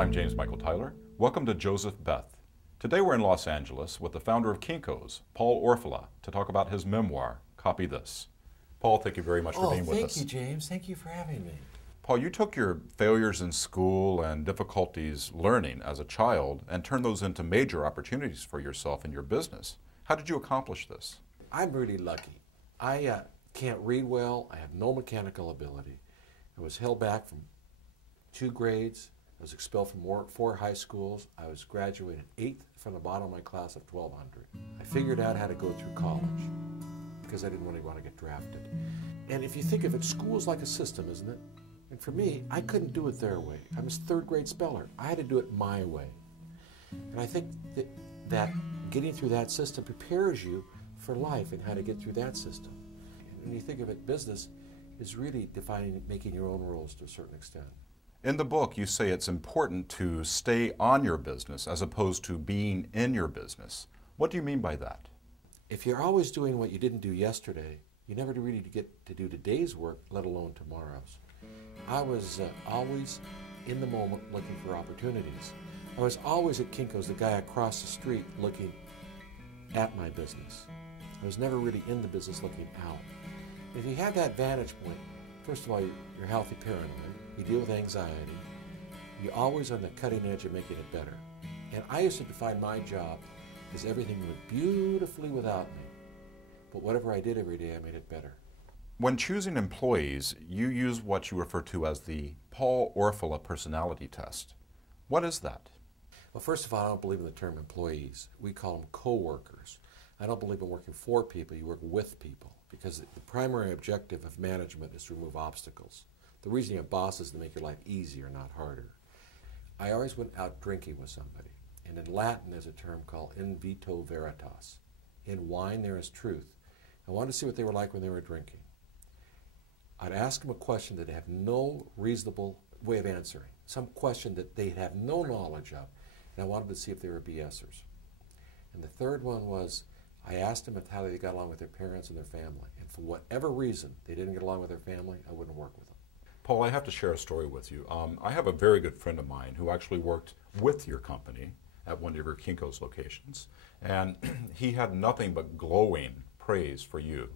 I'm James Michael Tyler. Welcome to Joseph Beth. Today we're in Los Angeles with the founder of Kinko's, Paul Orfalea, to talk about his memoir, Copy This. Paul, thank you very much for being with us. Thank you, James. Thank you for having me. Paul, you took your failures in school and difficulties learning as a child and turned those into major opportunities for yourself and your business. How did you accomplish this? I'm really lucky. I can't read well. I have no mechanical ability. I was held back from 2 grades. I was expelled from 4 high schools. I was graduated 8th from the bottom of my class of 1,200. I figured out how to go through college because I didn't really want to get drafted. And if you think of it, school's like a system, isn't it? And for me, I couldn't do it their way. I'm a 3rd grade speller. I had to do it my way. And I think that getting through that system prepares you for life and how to get through that system. And when you think of it, business is really defining, making your own rules to a certain extent. In the book, you say it's important to stay on your business as opposed to being in your business. What do you mean by that? If you're always doing what you didn't do yesterday, you never really get to do today's work, let alone tomorrow's. I was always in the moment looking for opportunities. I was always at Kinko's, the guy across the street, looking at my business. I was never really in the business looking out. If you have that vantage point, first of all, you're healthy paranoid, you deal with anxiety, you're always on the cutting edge of making it better. And I used to define my job as everything went beautifully without me, but whatever I did every day, I made it better. When choosing employees, you use what you refer to as the Paul Orfalea personality test. What is that? Well, first of all, I don't believe in the term employees. We call them co-workers. I don't believe in working for people, you work with people, because the primary objective of management is to remove obstacles. The reason you have bosses is to make your life easier, not harder. I always went out drinking with somebody, and in Latin there's a term called in vito veritas. In wine there is truth. I wanted to see what they were like when they were drinking. I'd ask them a question that they have no reasonable way of answering, some question that they have no knowledge of, and I wanted to see if they were BSers. And the third one was, I asked them how they got along with their parents and their family, and for whatever reason they didn't get along with their family, I wouldn't work with them. Paul, I have to share a story with you. I have a very good friend of mine who actually worked with your company at one of your Kinko's locations, and he had nothing but glowing praise for you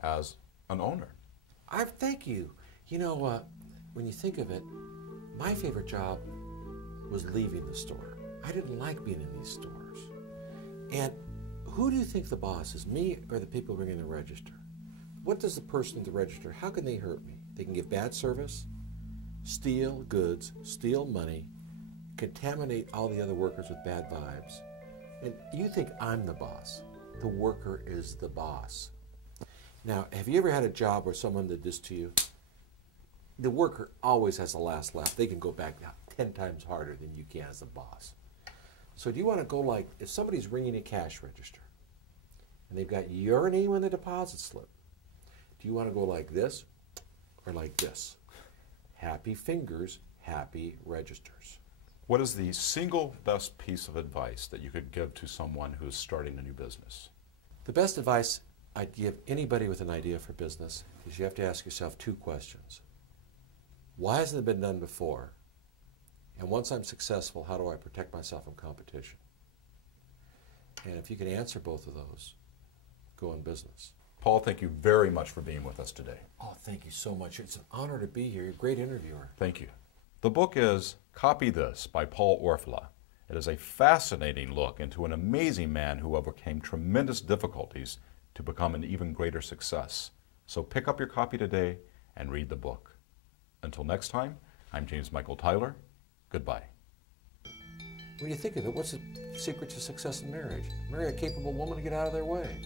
as an owner. Thank you. You know, when you think of it, my favorite job was leaving the store. I didn't like being in these stores. And who do you think the boss is, me or the people ringing the register? What does the person at the register, how can they hurt me? They can give bad service, steal goods, steal money, contaminate all the other workers with bad vibes. And you think I'm the boss. The worker is the boss. Now, have you ever had a job where someone did this to you? The worker always has the last laugh. They can go back 10 times harder than you can as a boss. So do you want to go like, if somebody's ringing a cash register and they've got your name on the deposit slip, do you want to go like this or like this? Happy fingers, happy registers. What is the single best piece of advice that you could give to someone who is starting a new business? The best advice I'd give anybody with an idea for business is you have to ask yourself 2 questions. Why hasn't it been done before? And once I'm successful, how do I protect myself from competition? And if you can answer both of those, go in business. Paul, thank you very much for being with us today. Oh, thank you so much. It's an honor to be here. You're a great interviewer. Thank you. The book is Copy This by Paul Orfalea. It is a fascinating look into an amazing man who overcame tremendous difficulties to become an even greater success. So pick up your copy today and read the book. Until next time, I'm James Michael Tyler. Goodbye. When you think of it, what's the secret to success in marriage? Marry a capable woman to get out of their way.